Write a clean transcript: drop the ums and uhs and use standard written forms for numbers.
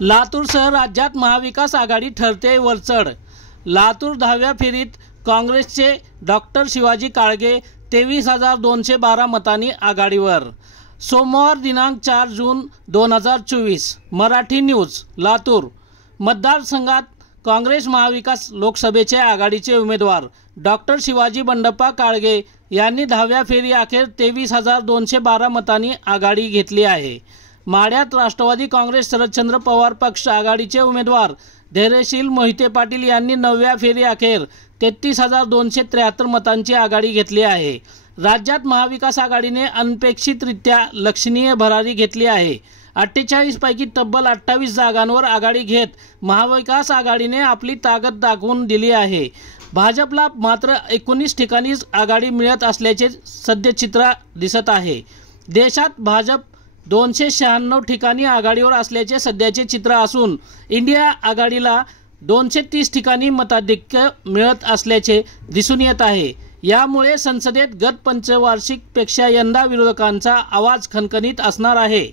लातूरसह राज्यात महाविकास आघाडी ठरते वरचढ। लातूर 10व्या फेरीत काँग्रेसचे डॉक्टर शिवाजी काळगे 23,212 मतांनी आघाडीवर। सोमवार दिनांक 4 जून 2024। मराठी न्यूज लातूर। मतदारसंघात काँग्रेस महाविकास लोकसभेचे आघाडीचे उमेदवार डॉक्टर शिवाजी बंडप्पा काळगे यांनी 10व्या फेरी अखेर 23,212 मतांनी आघाडी घेतली आहे। माढ्यात राष्ट्रवादी काँग्रेस शरदचंद्र पवार पक्ष आघाडीचे उमेदवार धैर्यशील मोहिते पाटील यांनी 9व्या फेरी अखेर 33,273 मतांची आघाडी घेतली आहे। राज्यात महाविकास आघाडीने अनपेक्षितरित्या लक्षणीय भरारी घेतली आहे। 48 पैकी तब्बल 28 जागांवर आघाडी घेत महाविकास आघाडीने आपली ताकद दाखवून दिली आहे। भाजपला मात्र 19 ठिकाणीच आघाडी मिळत असल्याचे सध्या चित्र दिसत आहे। देशात भाजप 296 ठिकाणी आघाडीवर असल्याचे सध्याचे चित्र असून इंडिया आघाडीला 230 ठिकाणी मताधिक्य मिळत असल्याचे दिसून येत आहे। यामुळे संसदेत गत पंचवार्षिकपेक्षा यंदा विरोधकांचा आवाज खणखणीत असणार आहे।